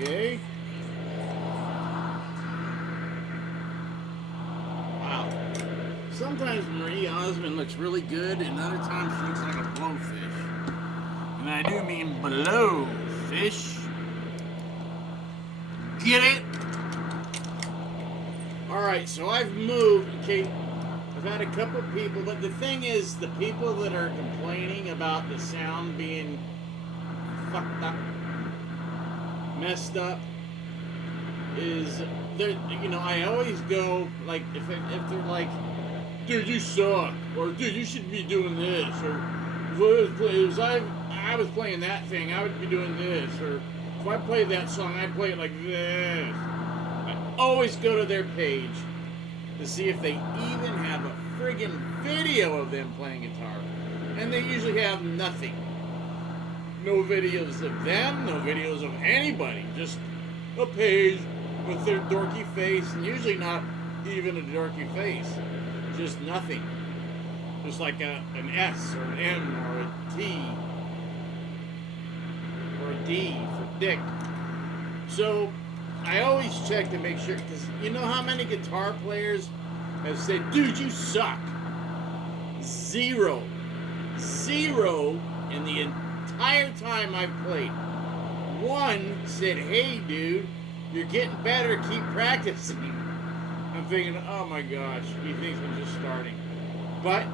Okay. Wow. Sometimes Marie Osmond looks really good, and other times she looks like a blowfish. And I do mean blowfish. Get it? Alright, so I've moved. Okay, I've had a couple people, but the thing is, the people that are complaining about the sound being fucked up, messed up, is I always go like if they're like, dude, you suck, or dude, you should be doing this, or if I was playing that thing, I would be doing this, or if I played that song, I'd play it like this. I always go to their page to see if they even have a friggin' video of them playing guitar, and they usually have nothing. No videos of them, no videos of anybody, just a page with their dorky face, and usually not even a dorky face, just nothing. Just like an S or an M or a T or a D for dick. So I always check to make sure, because you know how many guitar players have said, dude, you suck. Zero in the entire time I've played. One said, hey dude, you're getting better, keep practicing. I'm thinking, oh my gosh, he thinks I'm just starting. But,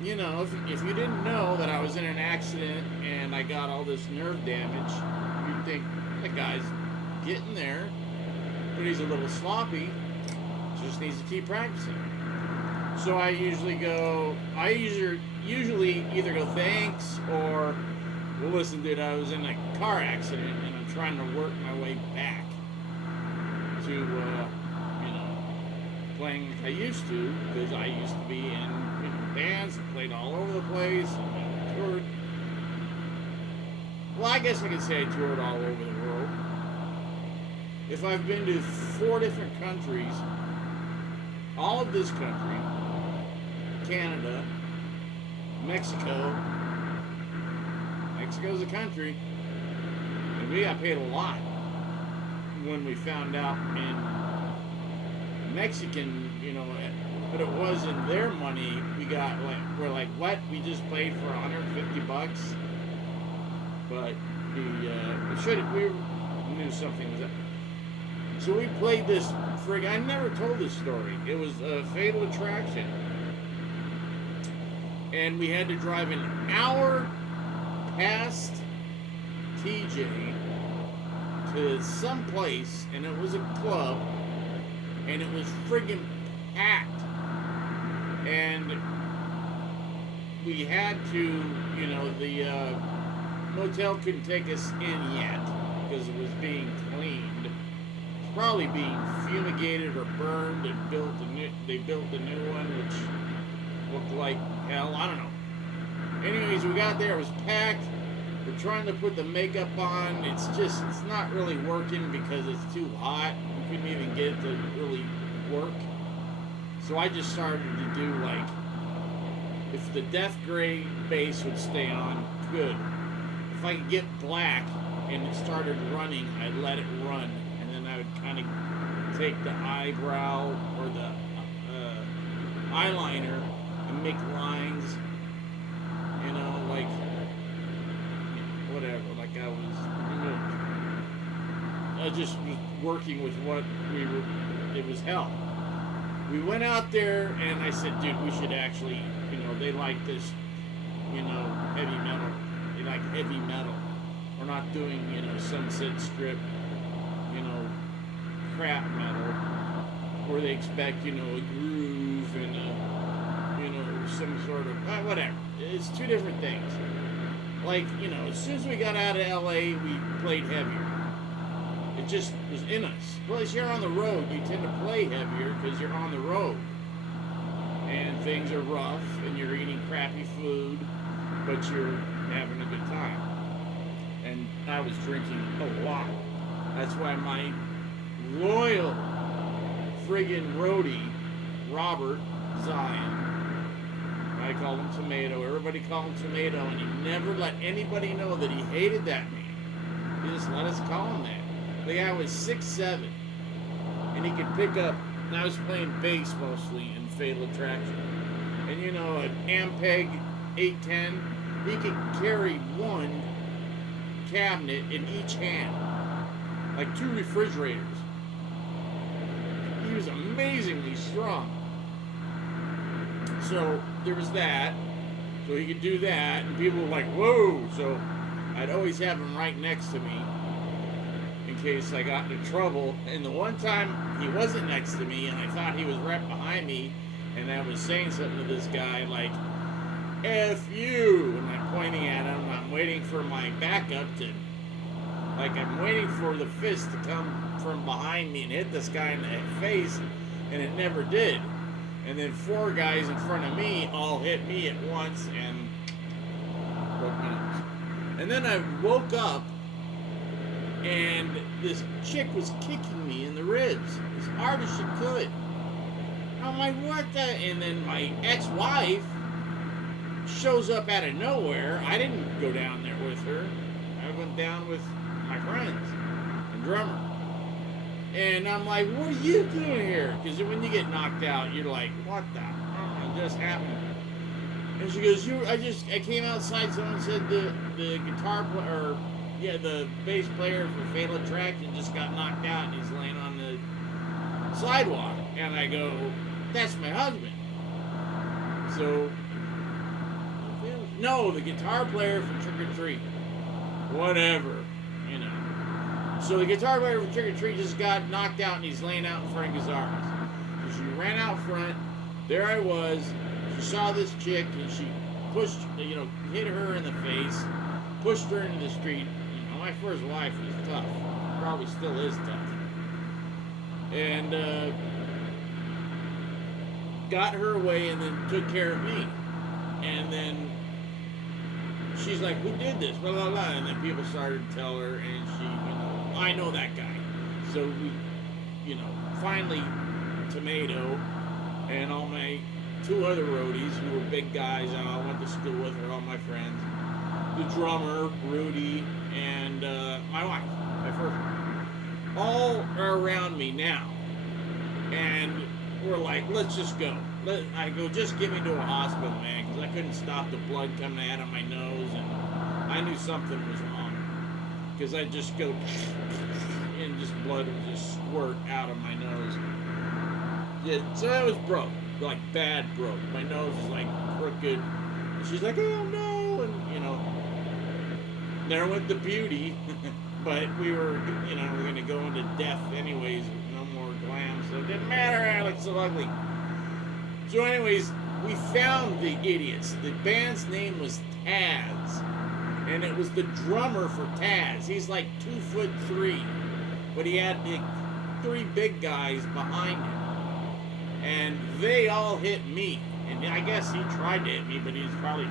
if you didn't know that I was in an accident and I got all this nerve damage, you'd think, the guy's getting there, but he's a little sloppy, just needs to keep practicing. So I usually either go thanks or, well listen dude, I was in a car accident and I'm trying to work my way back to playing like I used to, because I used to be in bands and played all over the place and toured. Well, I guess I could say I toured all over the world. If I've been to 4 different countries, all of this country, Canada, Mexico's a country, and we got paid a lot when we found out in Mexican, but it wasn't their money. We're like, what? We just played for $150, but we knew something was up. So we played this I never told this story. It was a Fatal Attraction, and we had to drive an hour past TJ to some place, and it was a club, and it was friggin' packed. And we had to, the motel couldn't take us in yet because it was being cleaned. It's probably being fumigated or burned, and they built a new one, which looked like hell. I don't know. Anyways, we got there. It was packed. We're trying to put the makeup on. It's not really working because it's too hot. We couldn't even get it to really work. So I just started to do if the death gray bass would stay on, good. If I could get black and it started running, I'd let it run, and then I would kind of take the eyebrow or the eyeliner and make lines, whatever. I just was working with what it was hell. We went out there, and I said, dude, we should actually, they like this, heavy metal. They like heavy metal. We're not doing, Sunset Strip, crap metal, where they expect, a groove and, some sort of, whatever. It's 2 different things. As soon as we got out of LA, we played heavier. It just was in us. Plus, you're on the road. You tend to play heavier because you're on the road. And things are rough, and you're eating crappy food, but you're having a good time. And I was drinking a lot. That's why my loyal friggin' roadie, Robert Zion, I call him Tomato. Everybody called him Tomato, and he never let anybody know that he hated that name. He just let us call him that. The guy was 6'7", and he could pick up. And I was playing bass mostly in Fatal Attraction, and you know, an Ampeg 810, he could carry one cabinet in each hand, like 2 refrigerators. He was amazingly strong. So there was that. So he could do that, and people were like, whoa. So I'd always have him right next to me in case I got into trouble. And the one time he wasn't next to me, and I thought he was right behind me, and I was saying something to this guy like, F you, and I'm pointing at him, and I'm waiting for my backup to, like, I'm waiting for the fist to come from behind me and hit this guy in the face, and it never did. And then 4 guys in front of me all hit me at once and broke my nose. And then I woke up, and this chick was kicking me in the ribs as hard as she could. I'm like, what the? And then my ex-wife shows up out of nowhere. I didn't go down there with her. I went down with my friends and drummer. And I'm like, what are you doing here? Because when you get knocked out, you're like, what the hell just happened? And she goes, I came outside. Someone said the guitar player, the bass player for Fatal Attraction just got knocked out, and he's laying on the sidewalk. And I go, that's my husband. So, no, the guitar player from Trick or Treat. Whatever, you know. So the guitar player from Trick or Treat just got knocked out, and he's laying out in front of Gazzara's. So she ran out front. There I was. She saw this chick, and she pushed, hit her in the face, pushed her into the street. You know, my first wife was tough. Probably still is tough. And got her away, and then took care of me. And then she's like, who did this? Blah, blah, blah. And then people started to tell her, and she, I know that guy. So we, finally, Tomato and all my 2 other roadies who were big guys, I went to school with her, all my friends, the drummer, Rudy, and my wife, my first one, all are around me now. And we're like, let's just go. I go, just get me to a hospital, man, because I couldn't stop the blood coming out of my nose, and I knew something was wrong. Because I'd just go, and just blood would just squirt out of my nose. Yeah, so that was broke, like bad broke. My nose was like crooked. And she's like, oh no, and there went the beauty. But we were, we're gonna go into death anyways with no more glam, so it didn't matter. I looked so ugly. So anyways, we found the idiots. The band's name was Taz. And it was the drummer for Taz. He's like 2'3", but he had the 3 big guys behind him, and they all hit me. And I guess he tried to hit me, but he was probably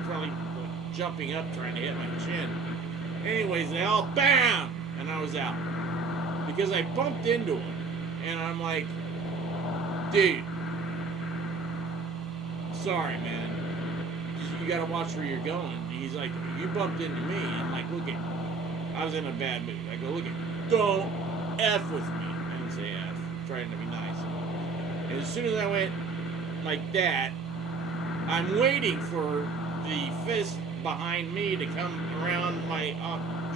jumping up trying to hit my chin. Anyways, they all bam, and I was out because I bumped into him, and I'm like, dude, sorry, man. You gotta watch where you're going. He's like, you bumped into me. I'm like, look at, I was in a bad mood. I go, look at, don't F with me. I didn't say F, trying to be nice. And as soon as I went like that, I'm waiting for the fist behind me to come around my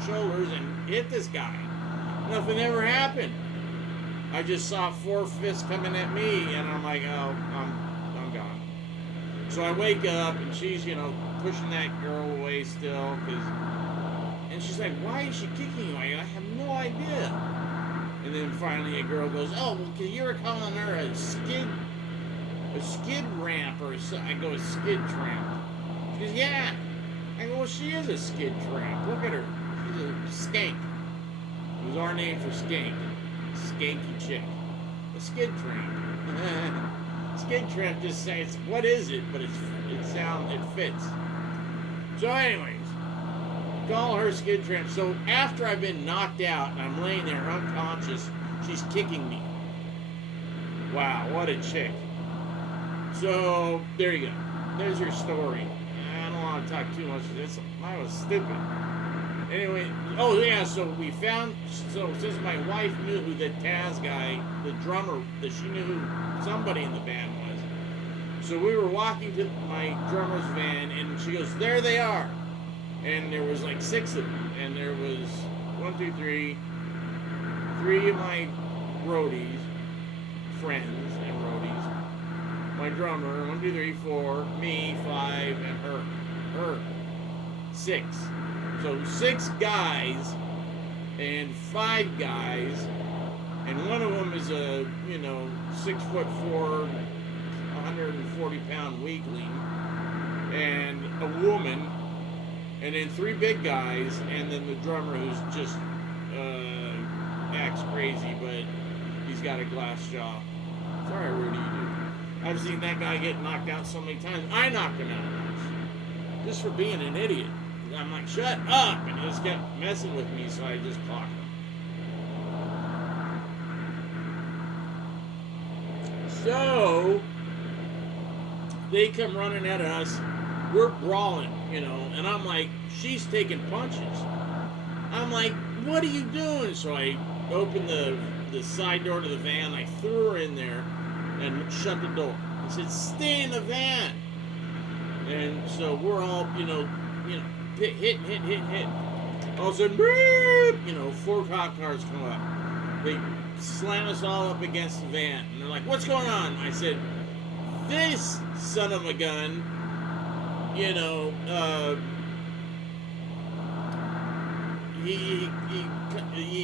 shoulders and hit this guy. Nothing ever happened. I just saw 4 fists coming at me, and I'm like, oh, I'm gone. So I wake up, and she's, pushing that girl away still, and she's like, why is she kicking you? I have no idea. And then finally a girl goes, oh, well, because you were calling her a skid ramp, or I go, a skid tramp. She goes, yeah. I go, well, she is a skid tramp. Look at her. She's a skank. It was our name for skank. Skanky chick. A skid tramp. Skid tramp just says, what is it? But it fits. So anyways, call her skid tramp. So after I've been knocked out and I'm laying there unconscious, she's kicking me. Wow, what a chick. So there you go. There's your story. I don't want to talk too much of this. I was stupid. Anyway, oh yeah, so we found, so since my wife knew who the Taz guy, the drummer, that she knew who somebody in the band was. So we were walking to my drummer's van, and she goes, there they are. And there was like 6 of them, and there was 1, 2, 3, 3 of my roadies, friends and roadies, my drummer, 1, 2, 3, 4, me, 5, and her, 6. So 6 guys and 5 guys, and one of them is a 6'4", 140-pound weakling, and a woman, and then 3 big guys, and then the drummer who's just acts crazy, but he's got a glass jaw. Sorry, Rudy, I've seen that guy get knocked out so many times. I knocked him out once, just for being an idiot. I'm like, shut up! And he just kept messing with me, so I just clocked him. So, they come running at us. We're brawling, and I'm like, she's taking punches. I'm like, what are you doing? So I opened the side door to the van. I threw her in there and shut the door. I said, stay in the van. And so we're all, hit. All of a sudden, beep, 4 cop cars come up. They slam us all up against the van. And they're like, what's going on? I said, this son of a gun, he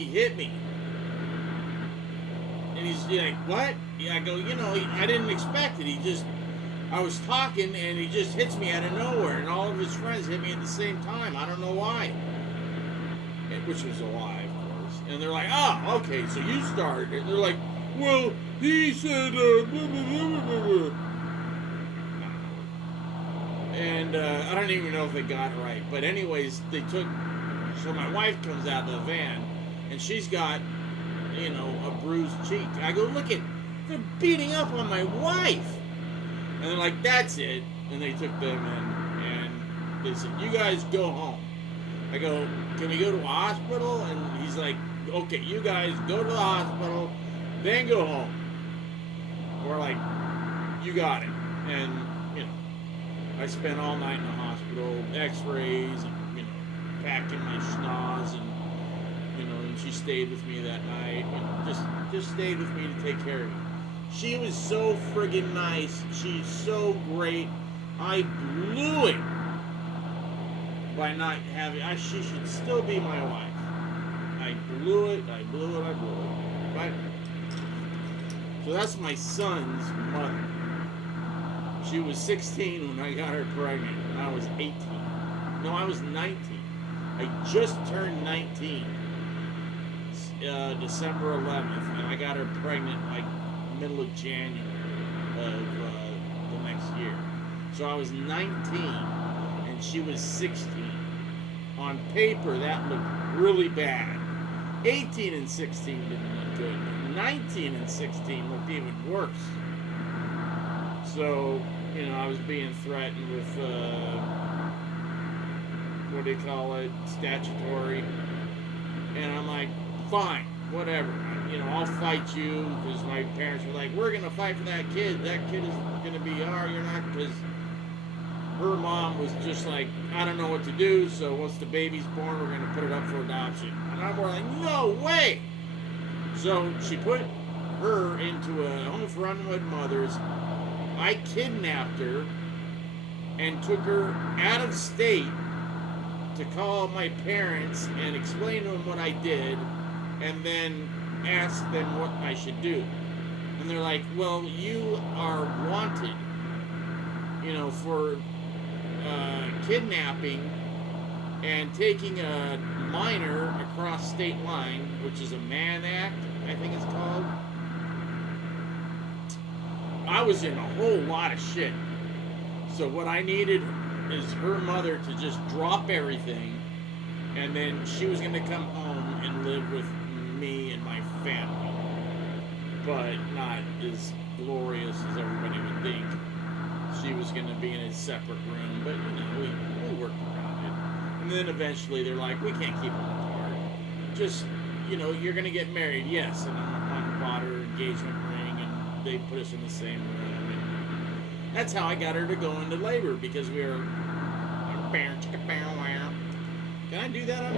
hit me. And he's like, what? Yeah, I go, I didn't expect it. I was talking, and he just hits me out of nowhere, and all of his friends hit me at the same time. I don't know why. Which was a lie, of course. And they're like, oh, okay, so you started it. They're like, well, he said, blah, blah, blah, blah, blah. And I don't even know if they got it right. But anyways, so my wife comes out of the van, and she's got, a bruised cheek. I go, look at, they're beating up on my wife. And they're like, that's it. And they took them in, and they said, you guys go home. I go, can we go to a hospital? And he's like, okay, you guys go to the hospital, then go home. We're like, you got it. And, I spent all night in the hospital, x-rays, and, packing my schnoz, and, and she stayed with me that night, and just stayed with me to take care of me. She was so friggin' nice. She's so great. I blew it by not having. She should still be my wife. I blew it. Right? So that's my son's mother. She was 16 when I got her pregnant. And I was 18. No, I was 19. I just turned 19. December 11th, and I got her pregnant like middle of January of the next year. So I was 19 and she was 16. On paper, that looked really bad. 18 and 16 didn't look good. 19 and 16 looked even worse. So, I was being threatened with, what do you call it, statutory. And I'm like, fine, whatever. I'll fight you, because my parents were like, we're going to fight for that kid. That kid is going to be you're not, because her mom was just like, I don't know what to do, so once the baby's born, we're going to put it up for adoption. And I'm like, no way! So she put her into a home for unwed mothers. I kidnapped her and took her out of state to call my parents and explain to them what I did, and then ask them what I should do. And they're like, well, you are wanted, for kidnapping and taking a minor across state line, which is a Mann Act, I think it's called. I was in a whole lot of shit. So what I needed is her mother to just drop everything, and then she was going to come home and live with me and my family, but not as glorious as everybody would think. She was going to be in a separate room, but we worked around it. And And then eventually they're like, we can't keep them apart. Just, you know, you're going to get married, yes. And I bought her engagement ring, and they put us in the same room. And that's how I got her to go into labor, because we were... Can I do that on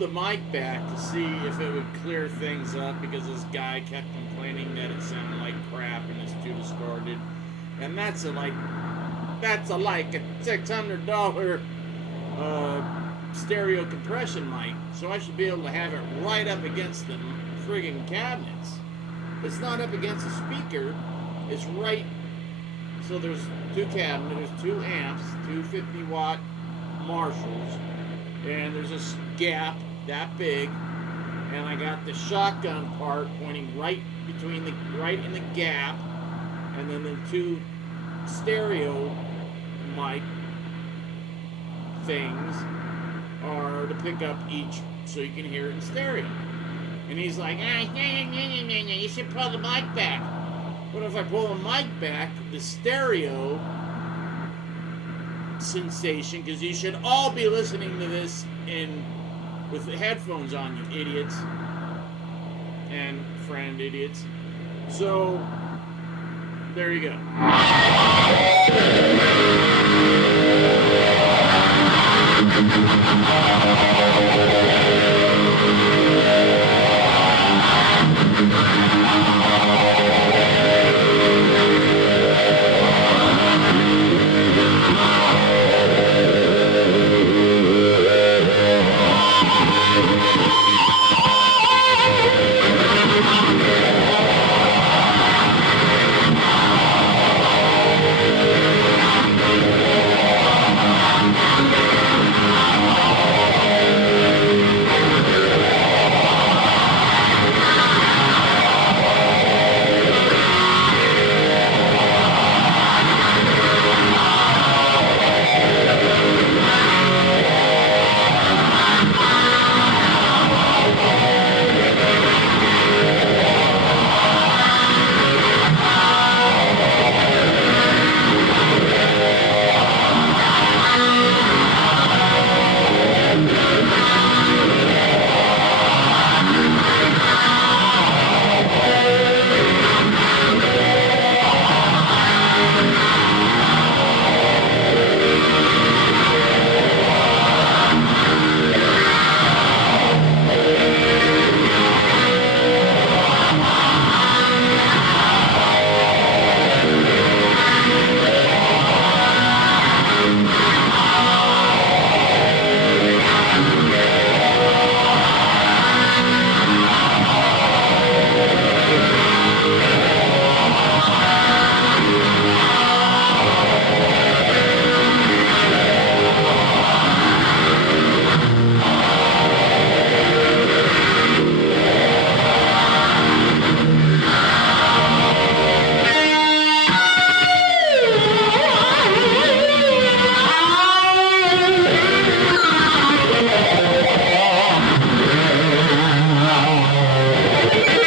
the mic back to see if it would clear things up, because this guy kept complaining that it sounded like crap and it's too distorted. And that's a $600 stereo compression mic, so I should be able to have it right up against the friggin' cabinets. It's not up against the speaker, it's right. So there's two cabinets, there's two amps, two 50-watt Marshalls, and there's this gap that big, and I got the shotgun part pointing right in the gap, and then the two stereo mic things are to pick up each so you can hear it in stereo. And he's like, you should pull the mic back. But if I pull the mic back, the stereo sensation, because you should all be listening to this with the headphones on, you idiots and friend idiots. So there you go.